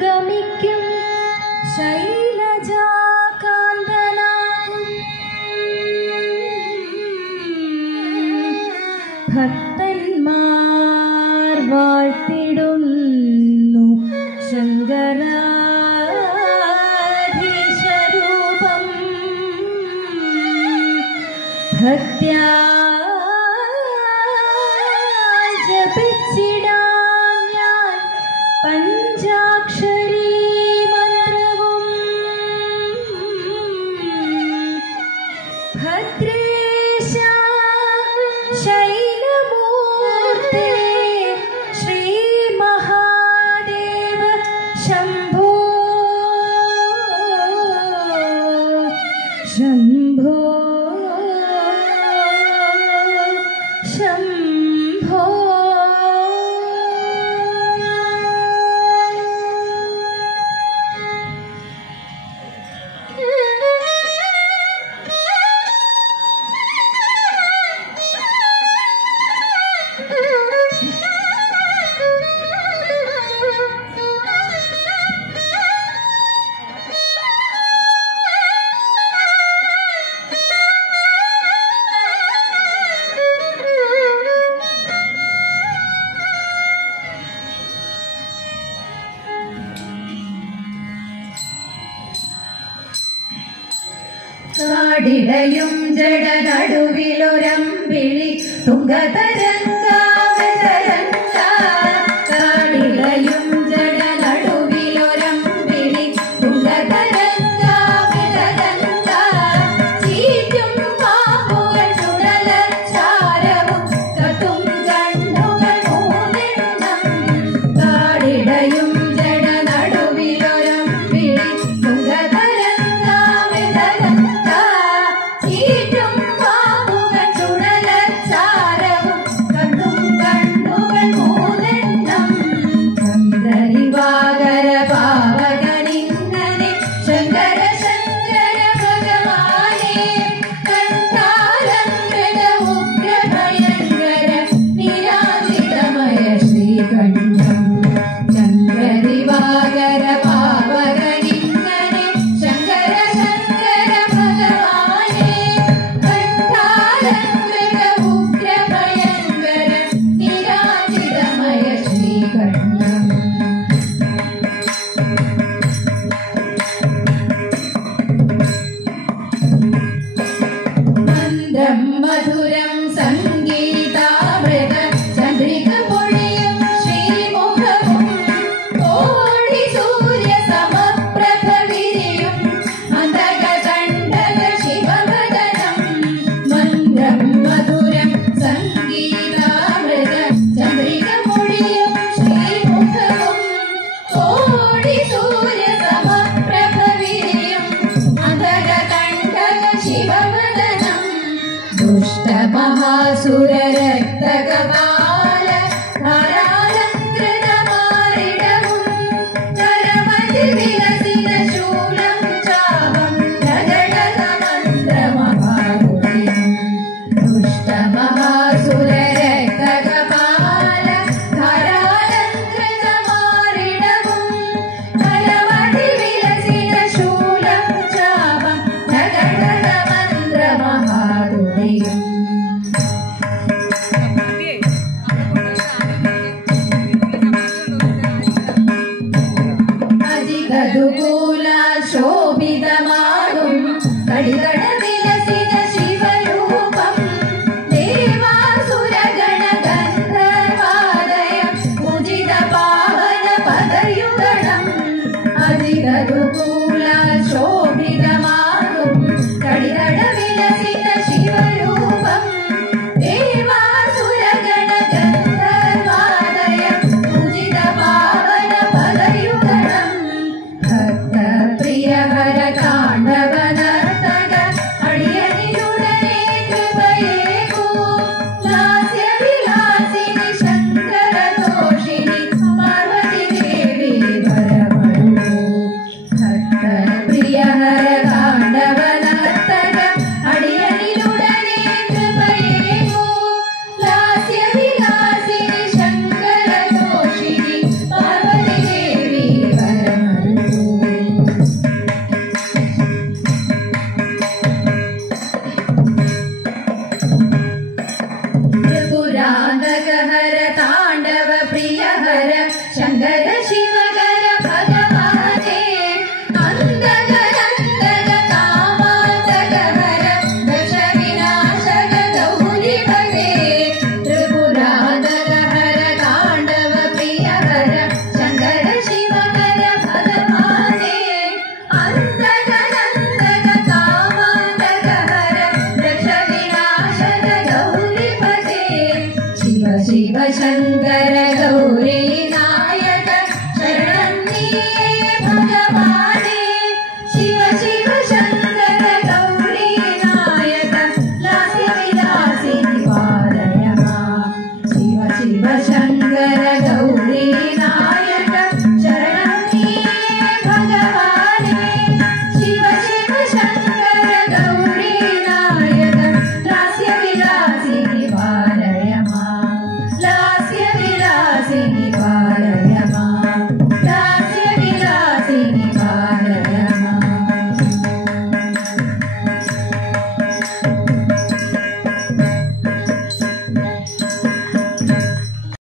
ഗമിക്കും ശൈലജാകാന്തനാകും ഭക്തന്മാർ വാഴ്ത്തിടുന്നു ശങ്കരാധീശരൂപം ഭക്ത്യാ ജപിച്ചിടാം ഞാൻ പഞ്ചാക്ഷരീ മന്ത്രവും ഭദ്രേശ ശൈലമൂർത്തേ ശ്രീ മഹാദേവ ശംഭോ ശംഭോ ശംഭോ കാടിടയും ജടനടുവിലൊരമ്പിളി തുങ്കതരംഗാമതരംഗ കാടിടയും ജടനടുവിലൊരമ്പിളി തുങ്കതരംഗാമതരംഗ ചീറ്റും പാമ്പുകൾ ചുടലച്ചാരവും കത്തും കണ്ണുകൾ മൂന്നെണ്ണം കാടിടയും ജടനടുവിലൊരമ്പിളി തുങ്കതരംഗാമതരംഗ ചീറ്റും പാമ്പുകൾ ചുടലച്ചാരവും കത്തും കണ്ണുകൾ മൂന്നെണ്ണം ചന്ദ്രദിവാകര പാവകനിങ്ങനെ ശങ്കര ശങ്കര ഭഗവാനേ കണ്ഠാലങ്കൃത ഉഗ്രഭയങ്കര നിരാജിതമയ ശ്രീകണ്ഠം ചന്ദ്രദിവാകര പാവകനിങ്ങനെ ശങ്കര ശങ്കര ഭഗവാനേ കണ്ഠാലങ്കൃത ഉഗ്രഭയങ്കര നിരാജിതമയ ശ്രീകണ്ഠം മന്ദം മധുരം സംഗീതാമൃത ചന്ദ്രിക പൊഴിയും ശ്രീമുഖവും കോടി സൂര്യ സമപ്രഭ വിരിയും അന്തക കണ്ഠക ശിവവദനം മന്ദം മധുരം സംഗീതാമൃത ചന്ദ്രിക പൊഴിയും ശ്രീമുഖവും കോടി സൂര്യ സമപ്രഭ വിരിയും അന്തക കണ്ഠക ശിവവദനം ദുഷ്ടമഹാസുര രക്തകപാല ധാരാലങ്കൃതമാരിടവും കരമതി വിലസിത ശൂലം ചാപം പ്രകടനമന്ത്രമഹാരുണ്യം ദുഷ്ടമഹാസുര രക്തകപാല ധാരാലങ്കൃതമാരിടവും കരമതി വിലസിത ശൂലം ചാപം പ്രകടനമന്ത്രമഹാരുണ്യം അജിതദുകൂല ശോഭിതമാകും കടികട വിലസിത ശിവരൂപം ദേവാസുരഗണ ഗന്ധർവാദയം ഉചിത പാവന പദയുഗണം അജിതദുകൂല ശോഭിതമാകും കടികട വിലസിത ശിവരൂപം ദേവാസുരഗണ ഗന്ധർവാദയം ഉചിത പാവന പദയുഗണം ഭക്തപ്രിയ ഹര താണ്ഡവ നർത്തക അടിയനിലുടനെ കൃപയേകൂ ലാസ്യ വിലാസിനി ശങ്കര ദോഷിനി പാർവതി ദേവി വരമരുളൂ ഭക്ത ನೀಯೇ